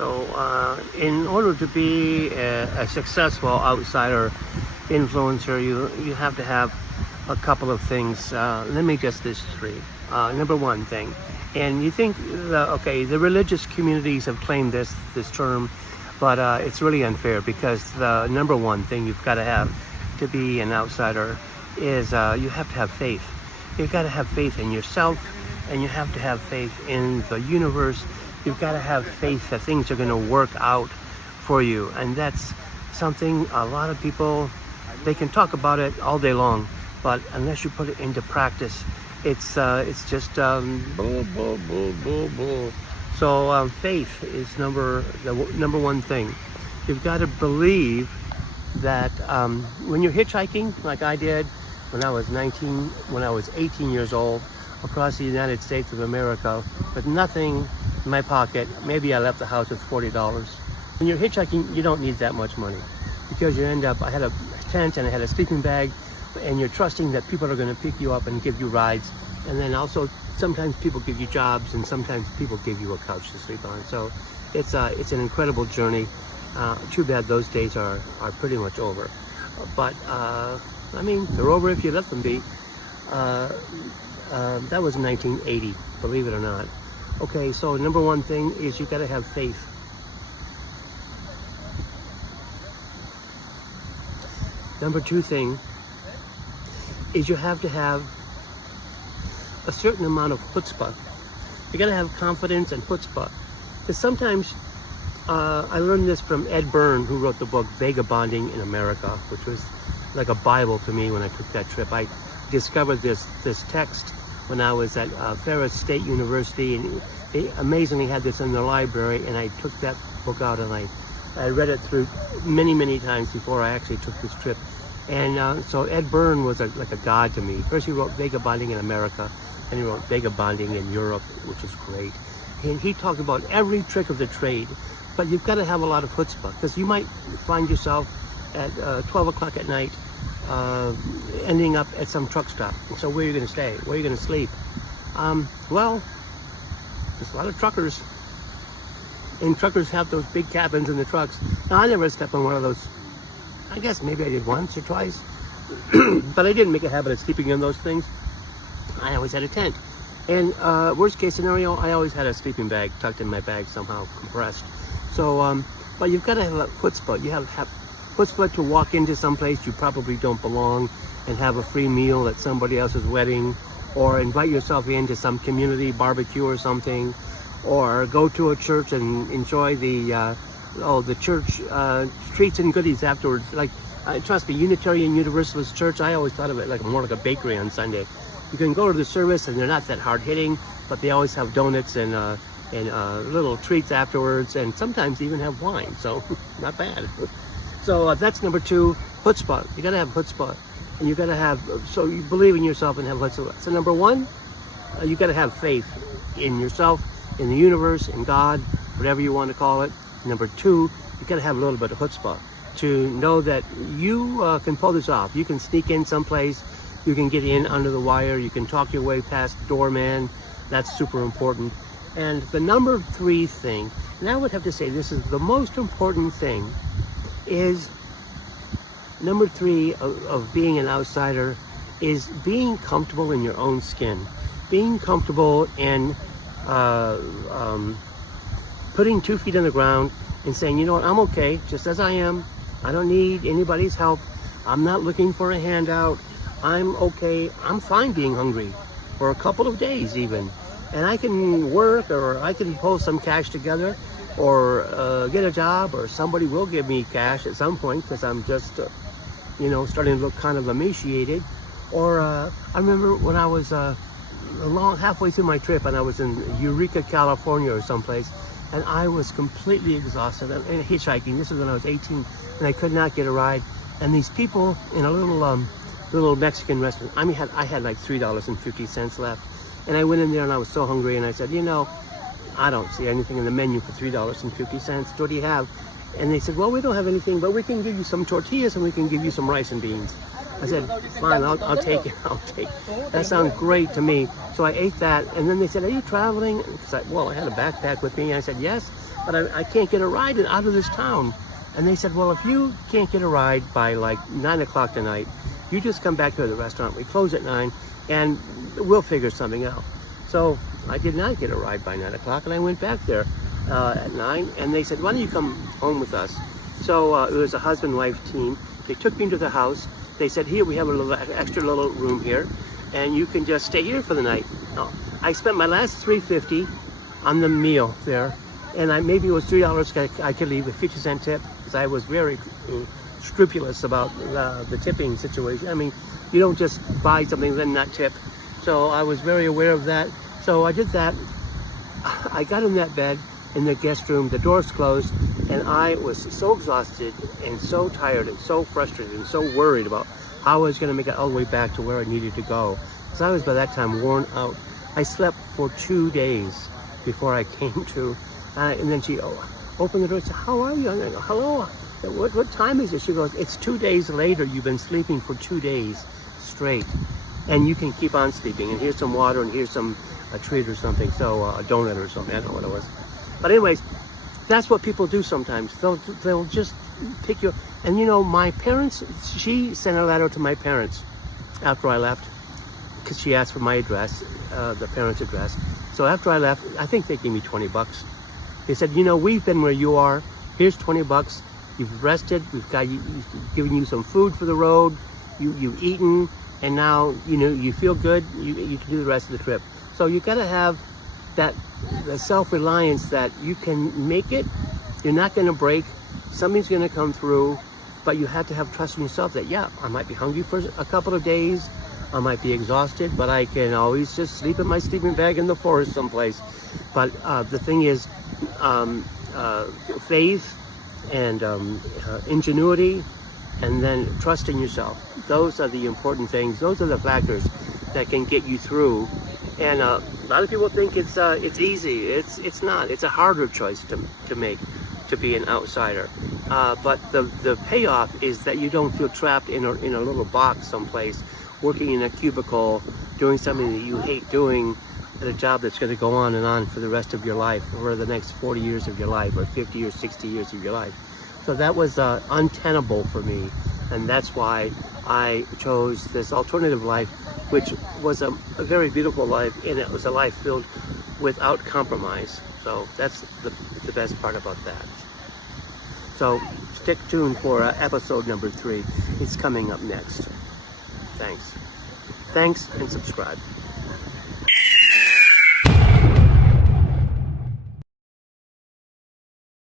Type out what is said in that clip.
So in order to be a successful outsider influencer, you have to have a couple of things. Let me just list three. Number one thing, and you think, the religious communities have claimed this term, but it's really unfair, because the number one thing you've got to have to be an outsider is you have to have faith. You've got to have faith in yourself, and you have to have faith in the universe. You've got to have faith that things are going to work out for you, and that's something a lot of people, they can talk about it all day long, but unless you put it into practice, it's just bull, bull, bull, bull, bull. So faith is the number one thing. You've got to believe that when you're hitchhiking, like I did when I was 18 years old, across the United States of America, with nothing in my pocket. Maybe I left the house with $40. When you're hitchhiking, you don't need that much money, because you end up, I had a tent and I had a sleeping bag, and you're trusting that people are going to pick you up and give you rides. And then also, sometimes people give you jobs, and sometimes people give you a couch to sleep on. So it's an incredible journey. Too bad those days are pretty much over. But I mean, they're over if you let them be. That was 1980, believe it or not. Okay, so number one thing is you got to have faith. Number two thing is you have to have a certain amount of chutzpah. You got to have confidence and chutzpah. Because sometimes, I learned this from Ed Byrne, who wrote the book Vagabonding in America, which was like a Bible to me when I took that trip. I discovered this text when I was at Ferris State University, and they amazingly had this in the library, and I took that book out and I read it through many times before I actually took this trip. And so Ed Byrne was like a god to me. First he wrote Vagabonding in America, and he wrote Vagabonding in Europe, which is great. And he talked about every trick of the trade, but you've got to have a lot of chutzpah, because you might find yourself at 12 o'clock at night ending up at some truck stop. So where are you going to stay? Where are you going to sleep? Well, there's a lot of truckers, and truckers have those big cabins in the trucks. Now, I never stepped on one of those. I guess maybe I did once or twice, but I didn't make a habit of sleeping in those things. I always had a tent. And worst case scenario, I always had a sleeping bag tucked in my bag, somehow compressed. So, but you've got to have a chutzpah. You have chutzpah to walk into some place you probably don't belong and have a free meal at somebody else's wedding, or invite yourself into some community barbecue or something, or go to a church and enjoy the church treats and goodies afterwards. Like, trust me, Unitarian Universalist Church, I always thought of it like more like a bakery on Sunday. You can go to the service and they're not that hard hitting, but they always have donuts and little treats afterwards, and sometimes even have wine. So not bad. So that's number two, chutzpah. You got to have chutzpah, and you got to have, so you believe in yourself and have chutzpah. So number one, you got to have faith in yourself, in the universe, in God, whatever you want to call it. Number two, you got to have a little bit of chutzpah to know that you can pull this off. You can sneak in someplace. You can get in under the wire. You can talk your way past the doorman. That's super important. And the number three thing, and I would have to say this is the most important thing, is number three of being an outsider is being comfortable in your own skin. Being comfortable in putting 2 feet on the ground and saying, you know what, I'm okay just as I am. I don't need anybody's help. I'm not looking for a handout. I'm okay. I'm fine being hungry for a couple of days even. And I can work, or I can pull some cash together, or get a job, or somebody will give me cash at some point, because I'm just, starting to look kind of emaciated. Or I remember when I was halfway through my trip, and I was in Eureka, California or someplace, and I was completely exhausted. And hitchhiking, this was when I was 18, and I could not get a ride. And these people in a little Mexican restaurant, I had like $3.50 left. And I went in there and I was so hungry, and I said, I don't see anything in the menu for $3.50. What do you have? And they said, well, we don't have anything, but we can give you some tortillas and we can give you some rice and beans. I said, fine, I'll take it. I'll take it. That sounds great to me. So I ate that, and then they said, are you traveling? Because I had a backpack with me. I said, yes, but I can't get a ride out of this town. And they said, well, if you can't get a ride by like 9 o'clock tonight, you just come back to the restaurant. We close at 9, and we'll figure something out. So I did not get a ride by 9 o'clock, and I went back there at 9, and they said, why don't you come home with us? So it was a husband-wife team. They took me to the house. They said, here, we have a little extra little room here, and you can just stay here for the night. I spent my last $3.50 on the meal there, and maybe it was $3 I could leave a 50-cent tip, because I was very scrupulous about the tipping situation. I mean, you don't just buy something and then not tip. So I was very aware of that. So I did that. I got in that bed in the guest room, the doors closed, and I was so exhausted and so tired and so frustrated and so worried about how I was going to make it all the way back to where I needed to go. Because I was by that time worn out. I slept for 2 days before I came to, and then she opened the door and said, how are you? And I go, hello, what time is it? She goes, it's 2 days later. You've been sleeping for 2 days straight, and you can keep on sleeping, and here's some water, and here's a treat or something, so a donut or something, I don't know what it was. But anyways, that's what people do sometimes. They'll just pick you. And you know, my parents, she sent a letter to my parents after I left, because she asked for my address, the parents' address. So after I left, I think they gave me 20 bucks. They said, you know, we've been where you are. Here's 20 bucks. You've rested. We've given you some food for the road. You've eaten, and now, you know, you feel good. You can do the rest of the trip. So you got to have the self-reliance that you can make it. You're not going to break. Something's going to come through, but you have to have trust in yourself that, yeah, I might be hungry for a couple of days. I might be exhausted, but I can always just sleep in my sleeping bag in the forest someplace. But the thing is, faith and ingenuity, and then trust in yourself. Those are the important things. Those are the factors that can get you through. And a lot of people think it's easy. It's not. It's a harder choice to make, to be an outsider. But the payoff is that you don't feel trapped in a little box someplace, working in a cubicle, doing something that you hate doing, at a job that's going to go on and on for the rest of your life, or the next 40 years of your life, or 50 or 60 years of your life. So that was untenable for me, and that's why I chose this alternative life, which was a very beautiful life, and it was a life filled without compromise. So that's the best part about that. So stick tuned for episode number 3. It's coming up next. Thanks, and subscribe.